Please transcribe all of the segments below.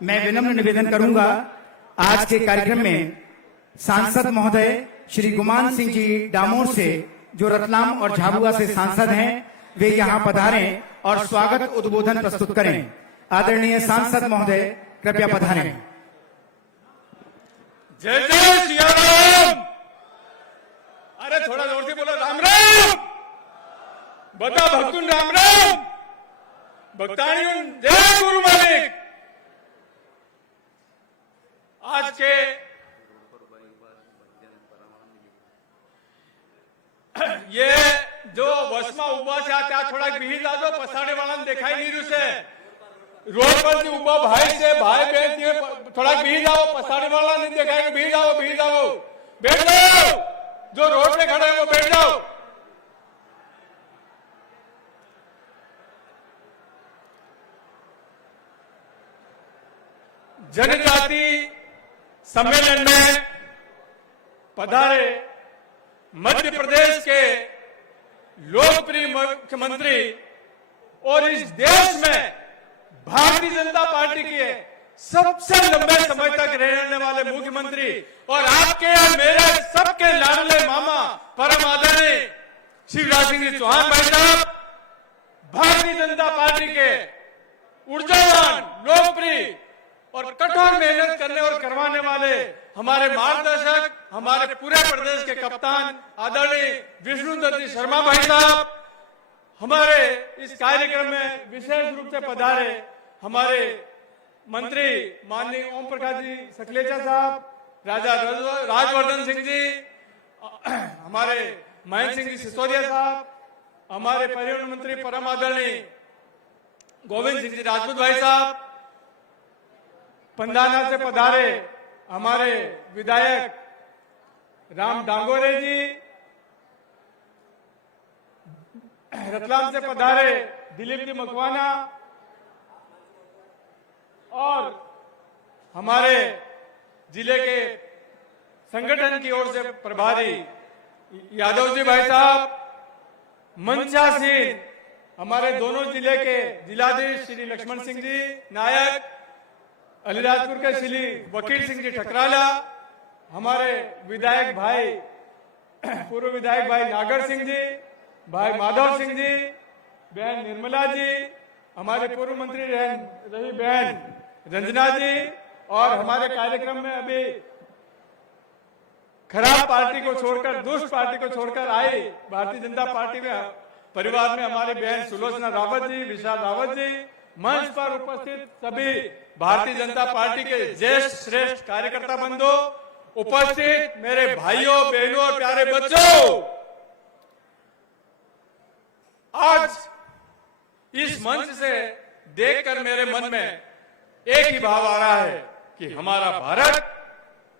मैं विनम्र निवेदन करूंगा आज के कार्यक्रम में सांसद महोदय श्री गुमान सिंह जी डामोर से, जो रतलाम और झाबुआ से सांसद हैं, वे यहां पधारें और स्वागत उद्बोधन प्रस्तुत करें। आदरणीय सांसद महोदय कृपया पधारें। जय जय सिया राम। अरे थोड़ा जोर से बोलो, राम राम। बता भक्तुन राम राम, भक्तानियों जय गुरु मालिक। आज के ये जो वसमा उभा છે ત્યાં થોડાક બીહી જાજો, પછાડી વાળાને દેખાઈ નહીં રહ્યું છે। રોડ પરથી ઉભા ભાઈ છે, ભાઈ બહેન છે, થોડાક બીહી જાઓ, પછાડી વાળા નહીં દેખાય કે બીહી જાઓ, બીહી જાઓ, બેઠ જાઓ। जो रोड पे खड़े हैं वो बैठ जाओ। जनजाति सम्मेलन में पधारे मध्य प्रदेश के लोकप्रिय मुख्यमंत्री और इस देश में भारतीय जनता पार्टी के सबसे लंबे समय तक रहने वाले मुख्यमंत्री और आपके और मेरे सबके लाडले मामा परम आदरणीय शिवराज सिंह जी चौहान भाई साहब, भारतीय जनता पार्टी के ऊर्जावान, लोकप्रिय और कठोर मेहनत करने और करवाने वाले हमारे मार्गदर्शक, हमारे पूरे प्रदेश के कप्तान आदरणीय विष्णुदत्त शर्मा भाई साहब, हमारे इस कार्यक्रम में विशेष रूप से पधारे हमारे मंत्री माननीय ओम प्रकाश जी सकलेचा साहब, राजा राजवर्धन सिंह जी, हमारे महेंद्र सिंह जी सिसोदिया साहब, हमारे पर्यावरण मंत्री परम आदरणीय गोविंद सिंह जी राजपूत भाई साहब, पंधाना से पधारे हमारे विधायक राम डांगोरे जी, रतलाम से पधारे दिलीप जी मकवाना और हमारे जिले के संगठन की ओर से प्रभारी यादव जी भाई साहब, मंचा सिंह, हमारे दोनों जिले के जिलाधीश श्री लक्ष्मण सिंह जी नायक, अलीराजपुर के श्री वकील सिंह जी ठकराला, हमारे विधायक भाई पूर्व विधायक भाई नागर सिंह जी, भाई माधव सिंह जी, बहन निर्मला जी, हमारे पूर्व मंत्री रही बहन रंजना जी, और हमारे कार्यक्रम में अभी खराब पार्टी को छोड़कर, दुष्ट पार्टी को छोड़कर आई भारतीय जनता पार्टी में परिवार में हमारी बहन सुलोचना रावत जी, विशाल रावत जी, मंच पर उपस्थित सभी भारतीय जनता पार्टी के ज्येष्ठ श्रेष्ठ कार्यकर्ता बंधु, उपस्थित मेरे भाइयों बहनों और प्यारे बच्चों, आज इस मंच से देखकर मेरे मन में एक ही भाव आ रहा है कि हमारा भारत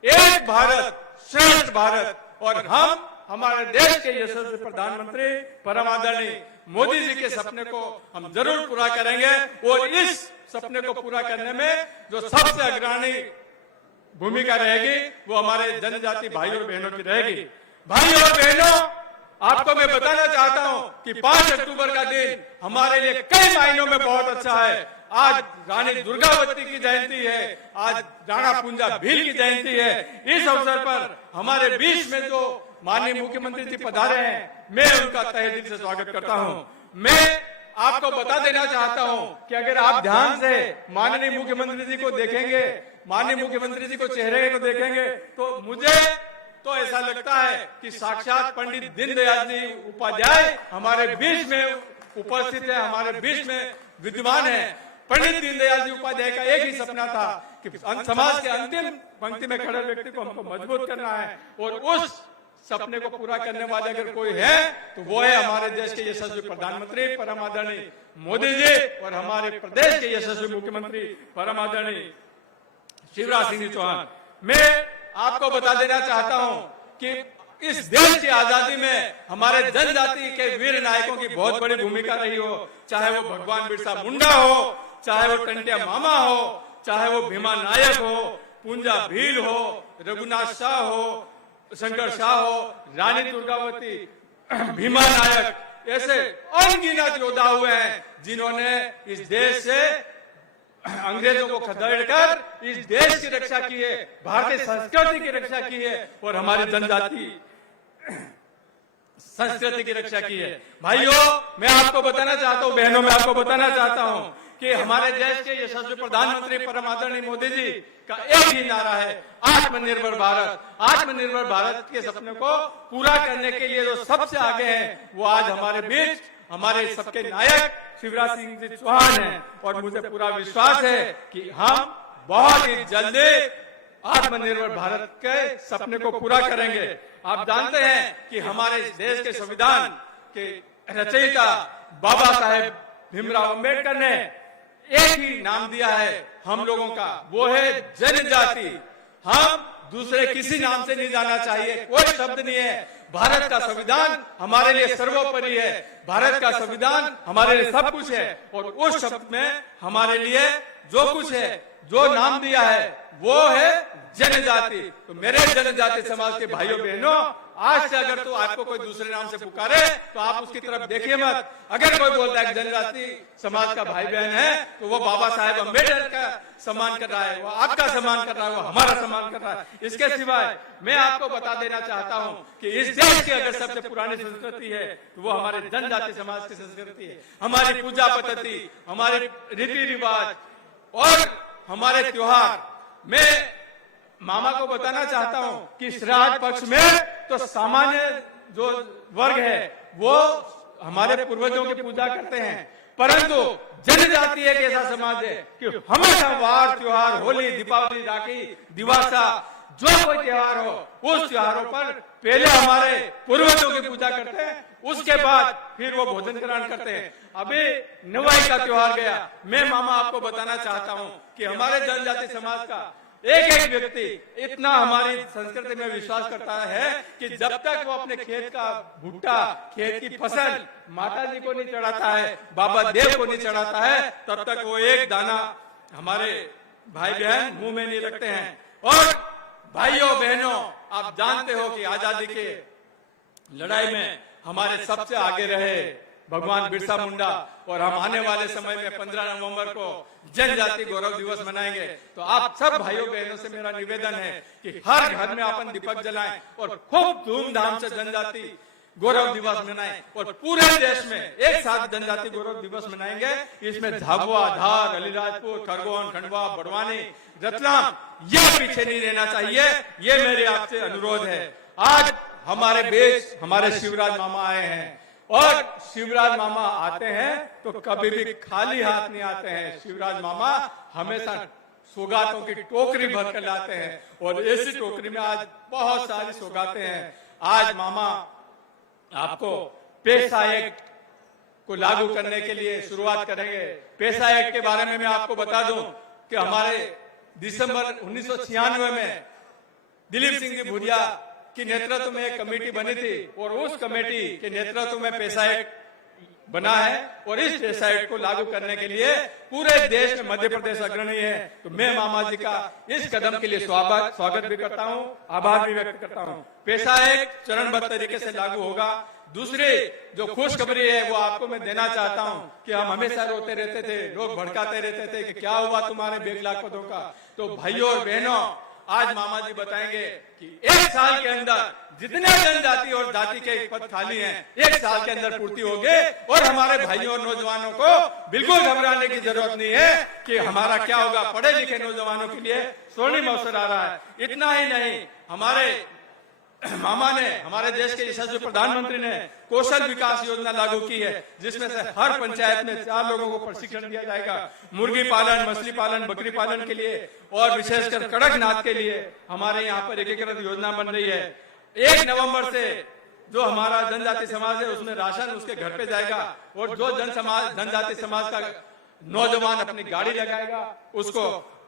एक भारत श्रेष्ठ भारत, और हम हमारे देश के यशस्वी प्रधानमंत्री परम आदरणीय मोदी जी के सपने को हम जरूर पूरा करेंगे। और इस सपने को पूरा करने में जो सबसे अग्रणी भूमिका रहेगी वो हमारे जनजाति भाई और बहनों की रहेगी। भाई और बहनों, आपको मैं बताना चाहता हूं कि 5 अक्टूबर का दिन हमारे लिए कई मायनों में बहुत अच्छा है। आज रानी दुर्गावती की जयंती है, आज राणा पूंजा भील की जयंती है। इस अवसर पर हमारे बीच में जो माननीय मुख्यमंत्री जी पधारे हैं, मैं उनका तहे दिल से स्वागत करता हूं। मैं आपको बता देना चाहता हूं कि अगर आप ध्यान से माननीय मुख्यमंत्री जी को देखेंगे, माननीय मुख्यमंत्री जी को चेहरे को देखेंगे, तो मुझे तो ऐसा लगता है कि साक्षात पंडित दीनदयाल जी उपाध्याय हमारे बीच में उपस्थित है, हमारे बीच में विद्यमान है। पंडित दीनदयाल जी उपाध्याय का एक ही सपना था कि समाज के अंतिम पंक्ति में खड़े व्यक्ति को हमको मजबूत करना है, और उस सपने को पूरा करने वाले अगर कोई है तो वो है हमारे देश के यशस्वी प्रधानमंत्री परम आदरणीय मोदी जी, और हमारे प्रदेश के यशस्वी मुख्यमंत्री परम आदरणीय शिवराज सिंह जी चौहान। मैं आपको बता देना चाहता हूं कि इस देश की आजादी में हमारे जनजाति के वीर नायकों की बहुत बड़ी भूमिका रही हो, चाहे वो भगवान बिरसा मुंडा हो, चाहे वो टंटिया मामा हो, चाहे वो भीमा नायक हो, पूंजा भील हो, रघुनाथ शाह हो, शंकर शाह हो, रानी दुर्गावती, भीमा नायक, ऐसे अनगिनत योद्धा हुए हैं जिन्होंने इस देश से अंग्रेजों को खदेड़कर इस देश की रक्षा की है, भारतीय संस्कृति की रक्षा की है और हमारी जनजाति संस्कृति की रक्षा की है। भाइयों, मैं आपको बताना चाहता हूं, बहनों, मैं आपको बताना चाहता हूं कि हमारे देश के यशस्वी प्रधानमंत्री परम आदरणीय मोदी जी का एक ही नारा है, आत्मनिर्भर भारत। आत्मनिर्भर भारत के सपने को पूरा करने के लिए जो सबसे आगे हैं वो आज हमारे बीच हमारे सबके नायक शिवराज सिंह जी चौहान हैं और मुझे पूरा विश्वास है कि हम बहुत ही जल्दी आत्मनिर्भर भारत के सपने को पूरा करेंगे। आप जानते हैं कि हमारे देश के संविधान के रचयिता बाबा साहेब भीमराव अंबेडकर ने एक ही नाम दिया है हम लोगों का, वो है जनजाति। हम दूसरे किसी नाम से नहीं जाना चाहिए, कोई शब्द नहीं है। भारत का संविधान हमारे लिए सर्वोपरि है, भारत का संविधान हमारे लिए सब कुछ है और उस शब्द में हमारे लिए जो कुछ है, जो नाम दिया है वो है जनजाति। तो मेरे जनजाति समाज के भाइयों बहनों, आज से अगर तो आपको कोई दूसरे नाम से पुकारे तो आप उसकी तरफ देखिए मत। अगर कोई बोलता है जनजाति समाज का भाई बहन है तो वो बाबा साहेब अम्बेडकर का सम्मान कर रहा है, वो आपका सम्मान कर रहा है, वो हमारा सम्मान कर रहा है। इसके सिवाय मैं आपको बता देना चाहता हूं कि इस देश की अगर सबसे पुरानी संस्कृति है तो वो हमारे जनजाति समाज की संस्कृति है। हमारी पूजा पद्धति, हमारे रीति रिवाज और हमारे त्योहार। मैं मामा को बताना चाहता हूं कि श्राद्ध पक्ष में तो सामान्य जो वर्ग है वो हमारे पूर्वजों की पूजा करते हैं, परंतु जनजाति एक ऐसा समाज है कि हमेशा वार त्योहार, होली, दीपावली, राखी, दिवासा, जो कोई त्योहार हो उस त्योहारों पर पहले हमारे पूर्वजों की पूजा करते हैं, उसके बाद फिर वो भोजन ग्रहण करते हैं। अभी नवाई का त्योहार गया, मैं मामा आपको बताना चाहता हूं कि हमारे जनजाति समाज का एक एक व्यक्ति इतना हमारी संस्कृति में विश्वास करता है कि जब तक वो अपने खेत का भुट्टा, खेत की फसल माता जी को नहीं चढ़ाता है, बाबा देव को नहीं चढ़ाता है, तब तक वो एक दाना हमारे भाई बहन मुंह में नहीं रखते हैं। और भाइयों बहनों, आप जानते हो कि आजादी के लड़ाई में हमारे सबसे आगे रहे भगवान बिरसा मुंडा और हम आने वाले समय में 15 नवंबर को जनजाति गौरव दिवस मनाएंगे। तो आप सब भाइयों बहनों से मेरा निवेदन है कि हर घर में अपन दीपक जलाएं और खूब धूमधाम से जनजाति गौरव दिवस मनाएं और पूरे देश में एक साथ जनजाति गौरव दिवस मनाएंगे। इसमें झाबुआ, धार, अलीराजपुर, खरगोन, खंडवा, बड़वानी, रतलाम ये पीछे नहीं रहना चाहिए। ये मेरे आपसे अनुरोध है। आज हमारे बीच हमारे शिवराज मामा आए हैं और शिवराज मामा आते हैं तो कभी भी खाली हाथ नहीं आते हैं। शिवराज मामा हमेशा सौगातों की टोकरी भर कर लाते हैं और ऐसी टोकरी में आज बहुत सारी सौगातें हैं। आज मामा आपको पेशा एक्ट को लागू करने के लिए शुरुआत करेंगे। पेशा एक्ट के बारे में मैं आपको बता दूं कि हमारे दिसंबर 1996 में दिलीप सिंह जी भूरिया की नेतृत्व में एक कमेटी बनी थी और उस कमेटी के नेतृत्व में पेशा एक्ट बना है और इस पेशा एक्ट को लागू करने के लिए पूरे देश में मध्य प्रदेश अग्रणी है। तो मैं मामा जी का इस कदम के लिए स्वागत भी करता हूं, आभार भी व्यक्त करता हूं। पेशा एक्ट चरणबद्ध तरीके से लागू होगा। दूसरी जो खुशखबरी है वो आपको मैं देना चाहता हूं कि हम हमेशा रोते रहते थे, लोग भड़काते रहते थे कि क्या हुआ तुम्हारे 2 लाख पदों का। तो भाइयों और बहनों, आज मामा जी बताएंगे कि 1 साल के अंदर जितने जनजाति और जाति के पद खाली हैं 1 साल के अंदर पूर्ति होंगे और हमारे भाइयों और नौजवानों को बिल्कुल घबराने की जरूरत नहीं है कि हमारा क्या होगा। पढ़े लिखे नौजवानों के लिए स्वर्णिम अवसर आ रहा है। इतना ही नहीं, हमारे मामा ने, हमारे देश के यशस्वी प्रधानमंत्री ने कौशल विकास योजना लागू की है जिसमें से हर पंचायत में 4 लोगों को प्रशिक्षण दिया जाएगा मुर्गी पालन, मछली पालन, बकरी पालन के लिए और विशेषकर कड़कनाथ के लिए हमारे यहाँ पर एकीकृत योजना बन रही है। 1 नवंबर से जो हमारा जनजाति समाज है उसमें राशन उसके घर पे जाएगा और जो जनजाति समाज का नौजवान अपनी गाड़ी लगाएगा उसको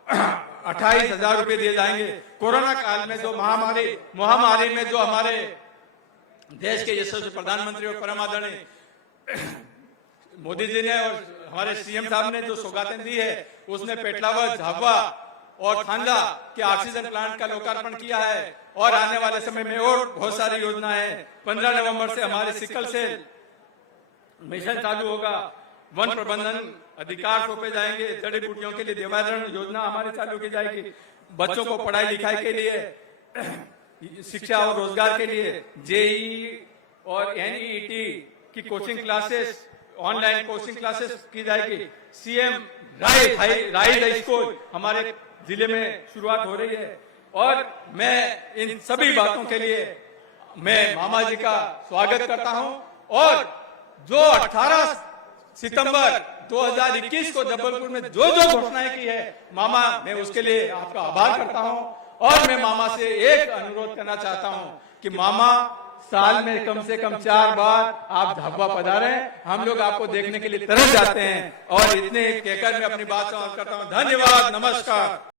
28,000 रुपए दिए जाएंगे। कोरोना काल में जो महामारी में जो हमारे देश के यशस्वी प्रधानमंत्री और परम आदरणीय मोदी जी ने और हमारे सीएम साहब ने जो सौगातें दी है उसमें पेटलावर, झाबुआ और खांडा के ऑक्सीजन प्लांट का लोकार्पण किया है और आने वाले समय में और बहुत सारी योजनाएं हैं। 15 नवंबर से हमारे सिकल सेल मिशन चालू होगा। वन प्रबंधन अधिकार सौंपे जाएंगे, जड़ी बूटियों के लिए निवारण योजना हमारे चालू की जाएगी, बच्चों को पढ़ाई लिखाई के लिए, शिक्षा और रोजगार के लिए जेई और एनईटी की coaching classes, online coaching classes की जाएगी। सीएम राइज हाई स्कूल हमारे जिले में शुरुआत हो रही है। और मैं इन सभी बातों के लिए मैं मामा जी का स्वागत करता हूं। और जो 18 सितंबर 2021 को जबलपुर में जो घोषणाएं की है मामा, मैं उसके लिए आपका आभार करता हूं। और मैं मामा से एक अनुरोध करना चाहता हूं कि मामा, साल में कम से कम 4 बार आप झाबुआ पधारें, हम लोग आपको देखने के लिए तरस जाते हैं। और इतने कहकर मैं अपनी बात समाप्त करता हूं। धन्यवाद, नमस्कार।